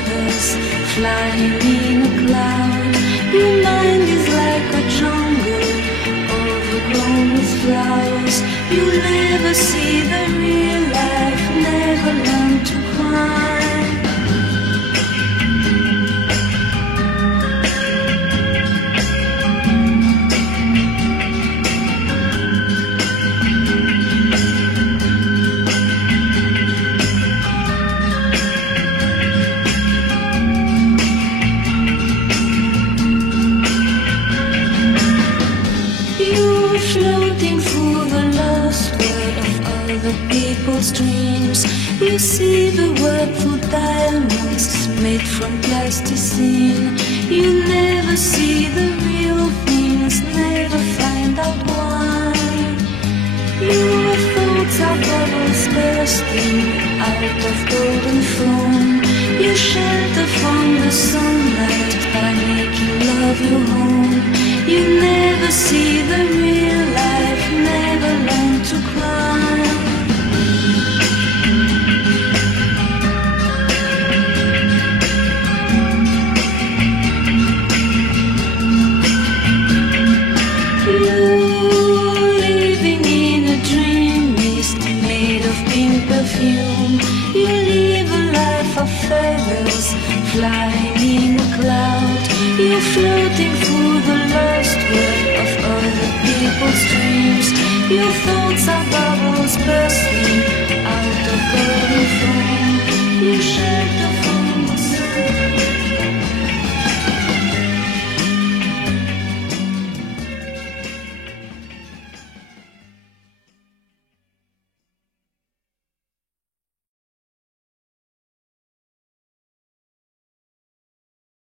feathers, flying in a cloud. Your mind is like a jungle, overgrown with flowers. You'll never see the real life, never learn to cry. Floating through the lost world of other people's dreams. You see the world through diamonds made from plasticine. You never see the real things, never find out why. Your thoughts are bubbles bursting out of golden foam. You shelter from the sunlight by making love your home. You never see the real life, never learn to cry. You're living in a dream mist made of pink perfume. You live a life of feathers, flying in a cloud. You're floating through the lost world of other people's dreams. Your thoughts are